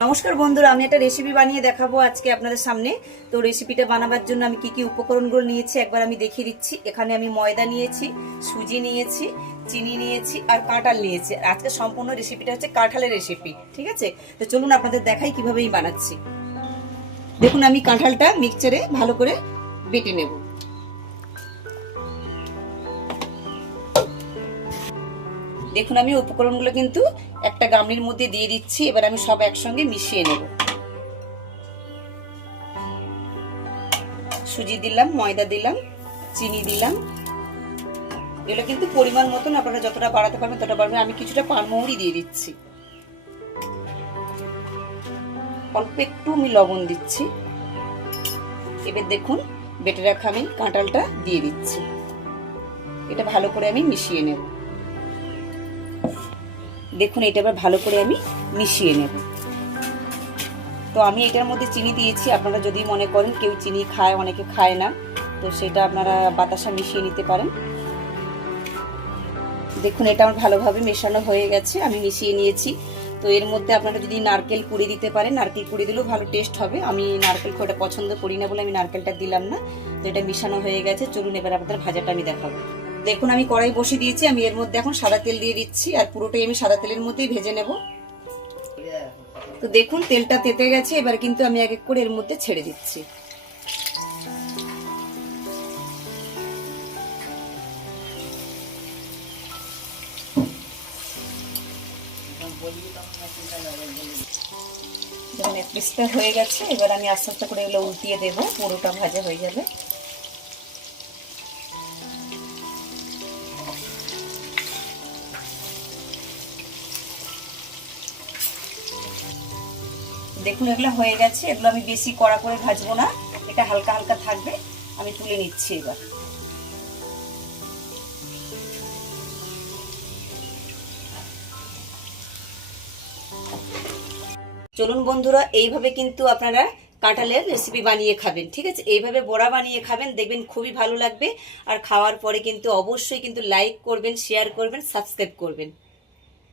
নমস্কার বন্ধুরা, আমি একটা রেসিপি বানিয়ে দেখাবো আজকে আপনাদের সামনে। তো রেসিপিটা বানাবার জন্য আমি কি কি উপকরণগুলো নিয়েছি একবার আমি দেখিয়ে দিচ্ছি। এখানে আমি ময়দা নিয়েছি, সুজি নিয়েছি, চিনি নিয়েছি আর কাঁঠাল নিয়েছি। আর আজকে সম্পূর্ণ রেসিপিটা হচ্ছে কাঁঠালের রেসিপি, ঠিক আছে? তো চলুন আপনাদের দেখাই কিভাবে আমি বানাচ্ছি। দেখুন, আমি কাঁঠালটা মিক্সচারে ভালো করে বেটে নেব। দেখুন, আমি উপকরণগুলো কিন্তু একটা গামলির মধ্যে দিয়ে দিচ্ছি। এবার আমি সব একসঙ্গে মিশিয়ে নেব। সুজি দিলাম, ময়দা দিলাম, চিনি দিলাম। এগুলো কিন্তু পরিমাণ মতন, আপনারা যতটা বাড়াতে পারবেন ততটা বাড়বেন। আমি কিছুটা পানমৌরি দিয়ে দিচ্ছি, অল্প একটু আমি লবণ দিচ্ছি। এবার দেখুন, বেটে রাখা আমি কাঁঠালটা দিয়ে দিচ্ছি। এটা ভালো করে আমি মিশিয়ে নেব। দেখুন, এটা এবার ভালো করে আমি মিশিয়ে নেব। তো আমি এটার মধ্যে চিনি দিয়েছি। আপনারা যদি মনে করেন কেউ চিনি খায়, অনেকে খায় না, তো সেটা আপনারা বাতাসা মিশিয়ে নিতে পারেন। দেখুন, এটা আমার ভালোভাবে মেশানো হয়ে গেছে, আমি মিশিয়ে নিয়েছি। তো এর মধ্যে আপনারা যদি নারকেল কুড়ি দিতে পারেন, নারকেল কুড়ি দিলেও ভালো টেস্ট হবে। আমি নারকেল খুব একটা পছন্দ করি না বলে আমি নারকেলটা দিলাম না। তো এটা মিশানো হয়ে গেছে। চলুন এবার আপনাদের ভাজাটা আমি দেখাবো। দেখুন, আমি কড়াই বসিয়ে দিয়েছি। আমি এর মধ্যে এখন সাদা তেল দিয়ে দিচ্ছি, আর পুরোটাই আমি সাদা তেলের মধ্যেই ভেজে নেব। তো দেখুন, তেলটা তেতে গেছে। এবার কিন্তু আমি এক এক করে এর মধ্যে ছেড়ে দিচ্ছি। যখন এক পিসটা হয়ে গেছে, এবার আমি আস্তে আস্তে করে এগুলো উল্টিয়ে দেবো, পুরোটা ভাজা হয়ে যাবে। দেখুন, এগুলো হয়ে গেছে। এগুলো আমি বেশি কড়া করে ভাজবো না, এটা হালকা হালকা থাকবে। আমি তুলে নিচ্ছি এবার। চলুন বন্ধুরা, এইভাবে কিন্তু আপনারা কাঁঠালের রেসিপি বানিয়ে খাবেন, ঠিক আছে? এইভাবে বড়া বানিয়ে খাবেন, দেখবেন খুবই ভালো লাগবে। আর খাওয়ার পরে কিন্তু অবশ্যই কিন্তু লাইক করবেন, শেয়ার করবেন, সাবস্ক্রাইব করবেন।